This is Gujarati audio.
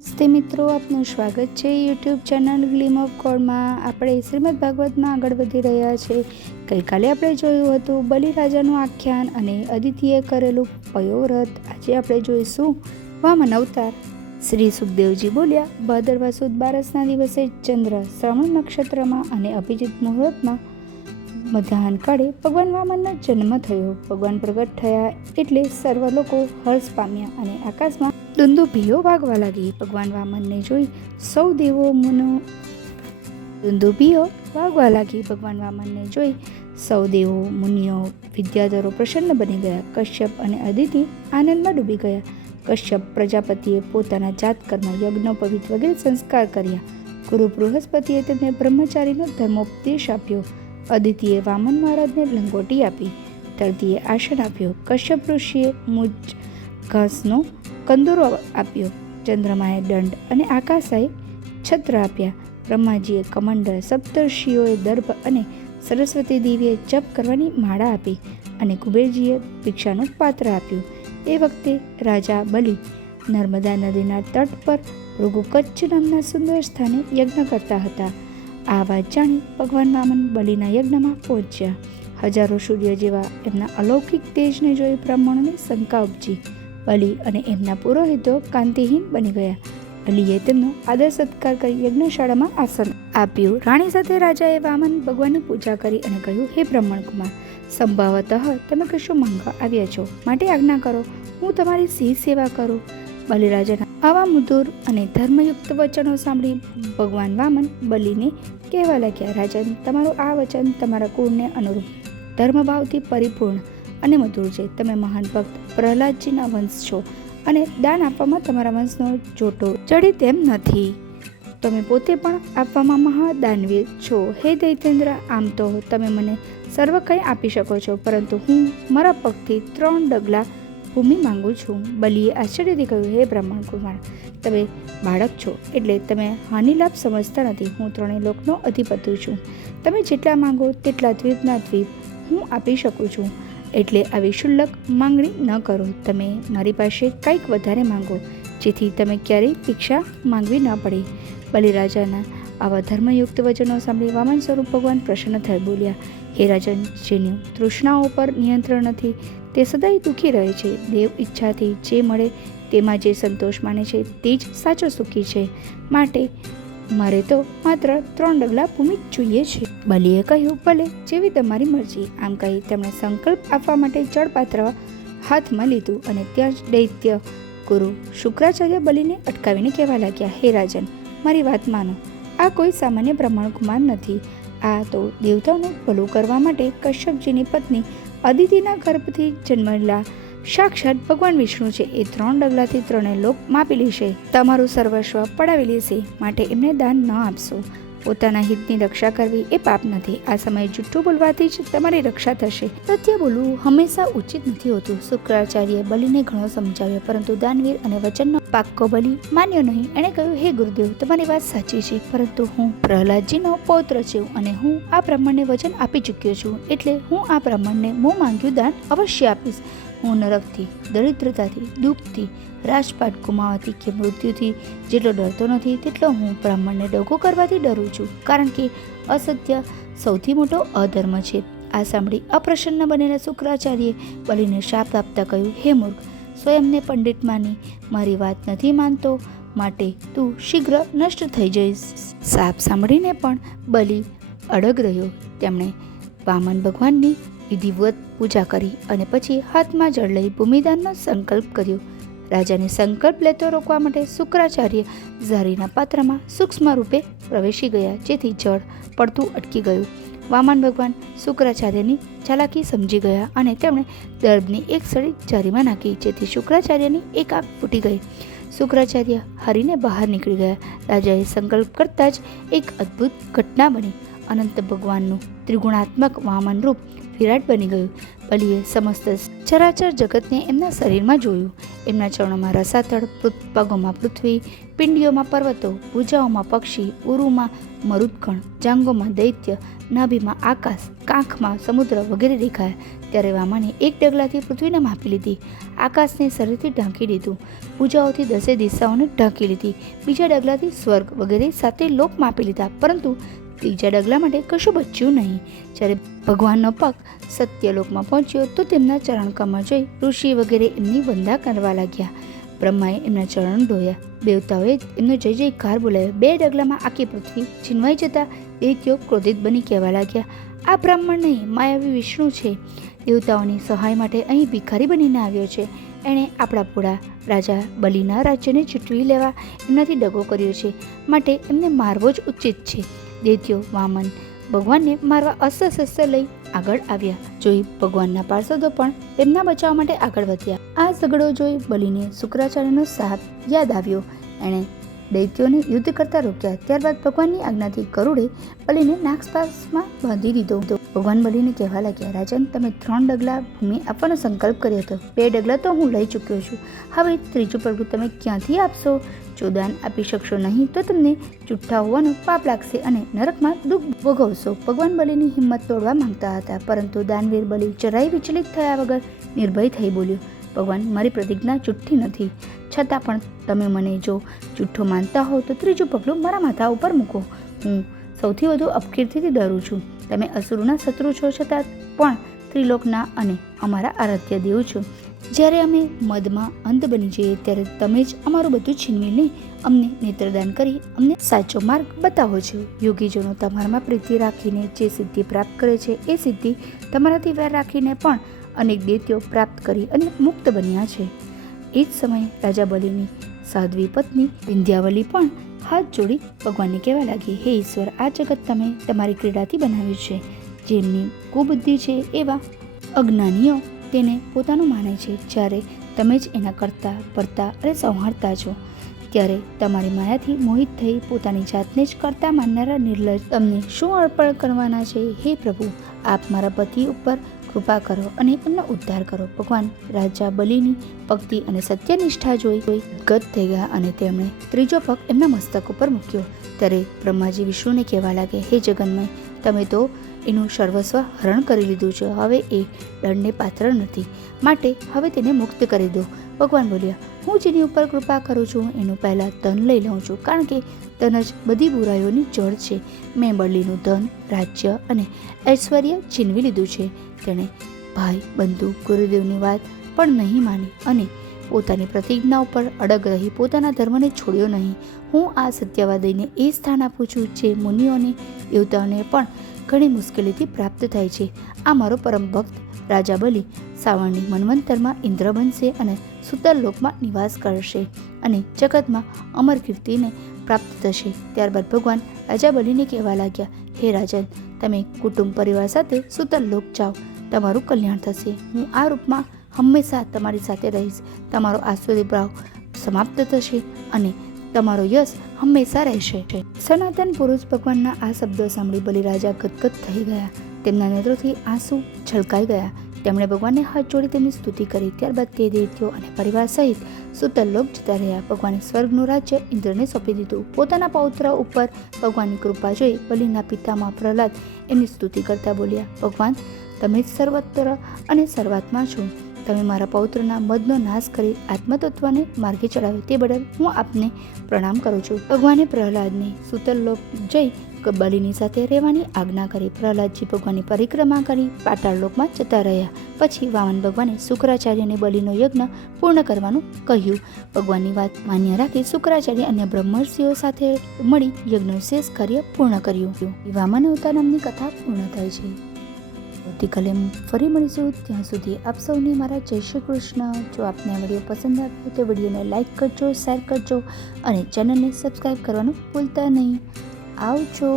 નમસ્તે મિત્રો, આપનું સ્વાગત છે યુટ્યુબ ચેનલ ગ્લીમ ઓફ ગોડમાં। આપણે શ્રીમદ ભાગવતમાં આગળ વધી રહ્યા છે। ગઈકાલે આપણે જોયું હતું બલિરાજાનું આખ્યાન અને અદિતિએ કરેલું પયોવ્રત। આજે આપણે જોઈશું વામન અવતાર। શ્રી સુખદેવજી બોલ્યા, ભાદરવા સુદ બારસના દિવસે ચંદ્ર શ્રવણ નક્ષત્રમાં અને અભિજીત મુહૂર્તમાં મધ્યાહન કાળે ભગવાન વામનનો જન્મ થયો। ભગવાન પ્રગટ થયા એટલે સર્વ લોકો હર્ષ પામ્યા અને આકાશમાં દુંદુભીઓ વાગવા લાગી। ભગવાન વામનને જોઈ સૌ દેવો મુનો દુંદુભીઓ વાગવા લાગી। ભગવાન વામનને જોઈ સૌ દેવો મુનિઓ વિદ્યાધરો પ્રસન્ન બની ગયા। કશ્યપ અને અદિતિ આનંદમાં ડૂબી ગયા। કશ્યપ પ્રજાપતિએ પોતાના જાતકર્મ યજ્ઞોપવિત વગેરે સંસ્કાર કર્યા। ગુરુ બૃહસ્પતિએ તેમને બ્રહ્મચારીનો ધર્મોપદેશ આપ્યો। અદિતિએ વામન મહારાજને લંગોટી આપી। તળતીએ આસન આપ્યો। કશ્યપ ઋષિએ મુજ ઘાસનો કંદોરો આપ્યો। ચંદ્રમાએ દંડ અને આકાશાએ છત્ર આપ્યા। બ્રહ્માજીએ કમંડળ, સપ્તર્ષિઓએ દર્ભ અને સરસ્વતી દેવીએ જપ કરવાની માળા આપી અને કુબેરજીએ ભિક્ષાનું પાત્ર આપ્યું। એ વખતે રાજા બલિ નર્મદા નદીના તટ પર ભૃગુ કચ્છ નામના સુંદર સ્થાને યજ્ઞ કરતા હતા। આ વાત જાણી ભગવાન વામન બલિના યજ્ઞમાં પહોંચ્યા। હજારો સૂર્ય જેવા એમના અલૌકિક તેજને જોઈ બ્રાહ્મણોને શંકા ઉપજી। બલિ અને એમના પુરોહિતો કાંતિહીન બની ગયા। બલિએ તેમનો આદર સત્કાર કરી યજ્ઞશાળામાં આસન આપ્યું। રાણી સાથે રાજાએ વામન ભગવાનની પૂજા કરી અને કહ્યું, હે બ્રાહ્મણ કુમાર, સંભવતઃ તમે કશું માંગવા આવ્યા છો, માટે આજ્ઞા કરો, હું તમારી સી સેવા કરું। બલિરાજાના આવા મધુર અને ધર્મયુક્ત વચનો સાંભળી ભગવાન વામન બલિને કહેવા લાગ્યા, રાજન, તમારું આ વચન તમારા કુળને અનુરૂપ ધર્મભાવથી પરિપૂર્ણ અને મધુર છે। તમે મહાન ભક્ત પ્રહલાદજીના વંશ છો અને દાન આપવામાં તમારા વંશનો જોટો ચડી તેમ નથી। તમે પોતે પણ આપવામાં મહાદાનવીર છો। હે દૈત્યેન્દ્ર, આમ તો તમે મને સર્વ કંઈ આપી શકો છો, પરંતુ હું મારા પગથી 3 ડગલા ભૂમિ માંગુ છું। બલિએ આશ્ચર્યથી કહ્યું, હે બ્રાહ્મણ કુમાર, તમે બાળક છો એટલે તમે હાનિલાભ સમજતા નથી। હું 3 લોકનો અધિપતિ છું। તમે જેટલા માંગો તેટલા દ્વીપના દ્વીપ હું આપી શકું છું, એટલે આવી શુલ્લક માંગણી ન કરો। તમે મારી પાસે કંઈક વધારે માંગો, જેથી તમે ક્યારેય ભિક્ષા માંગવી ન પડે। બલિરાજાના આવા ધર્મયુક્ત વચનો સાંભળી વામન સ્વરૂપ ભગવાન પ્રસન્ન થઈ બોલ્યા, હે રાજન, જેની તૃષ્ણાઓ પર નિયંત્રણ નથી તે સદાય દુઃખી રહે છે। દેવ ઈચ્છાથી જે મળે તેમાં જે સંતોષ માને છે તે જ સાચો સુખી છે। માટે મારે તો માત્ર 3 ડગલા ભૂમિ જ જોઈએ છે। બલિએ કહ્યું, ભલે, જેવી તમારી મરજી। આમ કહી તેમણે સંકલ્પ આપવા માટે જળપાત્ર હાથમાં લીધું અને ત્યાં જ દૈત્ય ગુરુ શુક્રાચાર્ય બલિને અટકાવીને કહેવા લાગ્યા, હે રાજન, મારી વાત માનો। આ કોઈ સામાન્ય બ્રાહ્મણ કુમાર નથી। આ તો દેવતાઓનું ભલું કરવા માટે કશ્યપજીની પત્ની અદિતિના ગર્ભથી જન્મેલા સાક્ષાત ભગવાન વિષ્ણુ છે। એ 3 ડગલાથી 3 લોક માપી લેશે, તમારું સર્વસ્વ પડાવી લેશે, માટે એમને દાન ન આપશો। પોતાના હિતની રક્ષા કરવી એ પાપ નથી। આ સમયે જૂઠું બોલવાથી જ તમારી રક્ષા થશે। સત્ય બોલવું હંમેશા ઉચિત નથી હોતું। શુક્રાચાર્યએ બલિને ઘણો સમજાવ્યો, પરંતુ દાનવીર અને વચનનો પાક્કો બલિ માન્યો નહીં। એણે કહ્યું, હે ગુરુદેવ, તમારી વાત સાચી છે, પરંતુ હું પ્રહલાદજીનો પૌત્ર છું અને હું આ બ્રાહ્મણને વચન આપી ચૂક્યો છું, એટલે હું આ બ્રાહ્મણને મોં માંગ્યું દાન અવશ્ય આપીશ। હું નરકથી, દરિદ્રતાથી, દુઃખથી, રાજપાટ ગુમાવવાથી કે મૃત્યુથી જેટલો ડરતો નથી તેટલો હું બ્રાહ્મણને દગો કરવાથી ડરું છું, કારણ કે અસત્ય સૌથી મોટો અધર્મ છે। આ સાંભળી અપ્રસન્ન બનેલા શુક્રાચાર્યએ બલિને શાપ આપતા કહ્યું, હે મૂર્ખ, સ્વયંને પંડિત માની મારી વાત નથી માનતો, માટે તું શીઘ્ર નષ્ટ થઈ જઈશ। શાપ સાંભળીને પણ બલિ અડગ રહ્યો। તેમણે વામન ભગવાનની વિધિવત પૂજા કરી અને પછી હાથમાં જળ લઈ ભૂમિદાનનો સંકલ્પ કર્યો। રાજાને સંકલ્પ લેતો રોકવા માટે શુક્રાચાર્ય ઝારીના પાત્રમાં સૂક્ષ્મ રૂપે પ્રવેશી ગયા, જેથી જળ પડતું અટકી ગયું। વામન ભગવાન શુક્રાચાર્યની ચાલાકી સમજી ગયા અને તેમણે દર્ભની એક સળી ઝારીમાં નાખી, જેથી શુક્રાચાર્યની એક આંખ ફૂટી ગઈ। શુક્રાચાર્ય હરીને બહાર નીકળી ગયા। રાજાએ સંકલ્પ કરતાં જ એક અદ્ભુત ઘટના બની। અનંત ભગવાનનું ત્રિગુણાત્મક વામન રૂપ વિરાટ બની ગયું. બલિએ સમસ્ત ચરાચર જગતને એમના શરીરમાં જોયું. એમના ચરણોમાં રસાતળ, પગોમાં પૃથ્વી, પિંડીઓમાં પર્વતો, ભુજાઓમાં પક્ષી, ઉરુમાં મરુદગણ, જાંઘોમાં દૈત્ય, નાભીમાં આકાશ, કાંખમાં સમુદ્ર વગેરે દેખાયા. ત્યારે વામને એક ડગલાથી પૃથ્વીને માપી લીધી, આકાશને શરીરથી ઢાંકી દીધું, ભુજાઓથી 10 દિશાઓને ઢાંકી લીધી, બીજા ડગલાથી સ્વર્ગ વગેરે સાથે લોક માપી લીધા, પરંતુ ત્રીજા ડગલા માટે કશું બચ્યું નહીં. જ્યારે ભગવાનનો પગ સત્યલોકમાં પહોંચ્યો તો તેમના ચરણ કમળ જોઈ ઋષિ વગેરે એમની વંદા કરવા લાગ્યા. બ્રહ્માએ એમના ચરણ ધોયા, દેવતાઓએ એમનો જય જયકાર બોલાવ્યો. 2 ડગલામાં આખી પૃથ્વી છીનવાઈ જતા દૈત્યો ક્રોધિત બની કહેવા લાગ્યા, આ બ્રાહ્મણ નહીં, માયાવી વિષ્ણુ છે. દેવતાઓની સહાય માટે અહીં ભિખારી બનીને આવ્યો છે. એણે આપણા પૂરા રાજા બલિના રાજ્યને ચૂંટવી લેવા એમનાથી દગો કર્યો છે, માટે એમને મારવો જ ઉચિત છે. દૈત્યો વામન ભગવાનને મારવા અસ્ત્ર શસ્ત્ર લઈ આગળ આવ્યા. જોઈ ભગવાનના પાર્ષદો પણ તેમના બચાવ માટે આગળ વધ્યા. આ ઝઘડો જોઈ બલિને શુક્રાચાર્યનો શાપ યાદ આવ્યો. એણે દૈત્યોને યુદ્ધ કરતા રોક્યા. ત્યારબાદ ભગવાનની આજ્ઞાથી ગરુડે બલિને નાગપાશમાં બાંધી દીધો. ભગવાન બલિને કહેવા લાગ્યા, રાજન, તમે 3 ડગલા ભૂમિ આપવાનો સંકલ્પ કર્યો હતો, 2 ડગલા તો હું લઈ ચૂક્યો છું, હવે 3જું પગલું તમે ક્યાંથી આપશો? જો દાન આપી શકશો નહીં તો તમને જુઠ્ઠા હોવાનું પાપ લાગશે અને નરકમાં દુઃખ ભોગવશો. ભગવાન બલિની હિંમત તોડવા માંગતા હતા, પરંતુ દાનવીર બલિ જરાય વિચલિત થયા વગર નિર્ભય થઈ બોલ્યો, ભગવાન, મારી પ્રતિજ્ઞા જુઠ્ઠી નથી, છતાં પણ તમે મને જો જુઠ્ઠો માનતા હો તો 3જું પગલું મારા માથા ઉપર મૂકો. હું સૌથી વધુ અપકીર્તિથી ડરું છું. તમે અસુરોના શત્રુ છો, છતાં પણ ત્રિલોકના અને અમારા આરાધ્ય દેવ છો. જ્યારે અમે મદમાં અંધ બની જઈએ ત્યારે તમે જ અમારું બધું છીનવીને અમને નેત્રદાન કરી અમને સાચો માર્ગ બતાવો છો. યોગીજનો તમારામાં પ્રીતિ રાખીને જે સિદ્ધિ પ્રાપ્ત કરે છે એ સિદ્ધિ તમારાથી વેર રાખીને પણ અનેક દૈત્યો પ્રાપ્ત કરી અને મુક્ત બન્યા છે. એ જ સમયે રાજા બલિની સાધ્વી પત્ની વિંધ્યાવલી પણ હાથ જોડી ભગવાનને કહેવા લાગી, હે ઈશ્વર, આ જગત તમે તમારી ક્રીડાથી બનાવ્યું છે. જેમની કુબુદ્ધિ છે એવા અજ્ઞાનીઓ તેને પોતાનું માને છે, જ્યારે તમે જ એના કરતા ભરતા અને સંહારતા છો. ત્યારે તમારી માયાથી મોહિત થઈ પોતાની જાતને જ કરતા માનનારા નિર્લજ તમને શું અર્પણ કરવાના છે? હે પ્રભુ, આપ મારા પતિ ઉપર કૃપા કરો અને એમનો ઉદ્ધાર કરો. ભગવાન રાજા બલિની ભક્તિ અને સત્યનિષ્ઠા જોઈ ગત થઈ ગયા અને તેમણે 3જો પગ એમના મસ્તક ઉપર મૂક્યો. ત્યારે બ્રહ્માજી વિષ્ણુને કહેવા લાગે, હે જગન્મય, તમે તો એનું સર્વસ્વ હરણ કરી લીધું છે, હવે એ દંડને પાત્ર નથી, માટે હવે તેને મુક્ત કરી દો. ભગવાન બોલ્યા, હું જેની ઉપર કૃપા કરું છું એનું પહેલાં ધન લઈ લઉં છું, કારણ કે ધન જ બધી બુરાઈઓની જળ છે. મેં બલિનું ધન, રાજ્ય અને ઐશ્વર્ય છીનવી લીધું છે. તેણે ભાઈ, બંધુ, ગુરુદેવની વાત પણ નહીં માની અને પોતાની પ્રતિજ્ઞા ઉપર અડગ રહી પોતાના ધર્મને છોડ્યો નહીં. હું આ સત્યવાદીને એ સ્થાન આપું છું જે મુનિઓને, દેવતાઓને પણ ઘણી મુશ્કેલીથી પ્રાપ્ત થાય છે. આ મારો પરમ ભક્ત રાજા બલિ શ્રાવણની મન્વંતરમાં ઇન્દ્ર બનશે અને સુતર લોકમાં નિવાસ કરશે અને જગતમાં અમર કીર્તિને પ્રાપ્ત થશે. ત્યારબાદ ભગવાન રાજા બલિને કહેવા લાગ્યા, હે રાજન, તમે કુટુંબ પરિવાર સાથે સુતર લોક જાઓ, તમારું કલ્યાણ થશે. હું આ રૂપમાં હંમેશા તમારી સાથે રહીશ. તમારો આસુરી ભાવ સમાપ્ત થશે અને તમારો યશ હંમેશા રહેશે. સનાતન પુરુષ ભગવાનના આ શબ્દો સાંભળી બલિરાજા ગદગદ થઈ ગયા. તેમના નેત્રોથી આંસુ છલકાઈ ગયા. તેમણે ભગવાનને હાથ જોડી તેમની સ્તુતિ કરી. ત્યારબાદ તે દૈત્યો અને પરિવાર સહિત સુતરલોક જતા રહ્યા. ભગવાને સ્વર્ગનું રાજ્ય ઇન્દ્રને સોંપી દીધું. પોતાના પૌત્ર ઉપર ભગવાનની કૃપા જોઈ બલિના પિતામાં પ્રહલાદ એમની સ્તુતિ કરતા બોલ્યા, ભગવાન, તમે જ સર્વત્ર અને સર્વાત્મા છો. તમે મારા પૌત્રના મદનો નાશ કરી આત્મતત્વને માર્ગે ચડાવ્યો તે બદલ હું આપને પ્રણામ કરું છું. ભગવાને પ્રહલાદને સુતરલોક જઈ બલિની સાથે રહેવાની આજ્ઞા કરી. પ્રહલાદજી ભગવાનની પરિક્રમા કરી પાતાળલોકમાં જતા રહ્યા. પછી વામન ભગવાને શુક્રાચાર્યને બલિનો યજ્ઞ પૂર્ણ કરવાનું કહ્યું. ભગવાનની વાત માન્ય રાખી શુક્રાચાર્ય અન્ય બ્રહ્મર્ષિઓ સાથે મળી યજ્ઞનું શેષ કાર્ય પૂર્ણ કર્યું. વામન અવતાર નામની કથા પૂર્ણ થાય છે. આવતીકાલે ફરી મળીશું. ત્યાં સુધી આપ સૌને મારા જય શ્રી કૃષ્ણ. જો આપને આ વિડીયો પસંદ આવ્યો તો વિડીયોને લાઇક કરજો, શેર કરજો અને ચેનલને સબસ્ક્રાઈબ કરવાનું ભૂલતા નહીં. આવજો.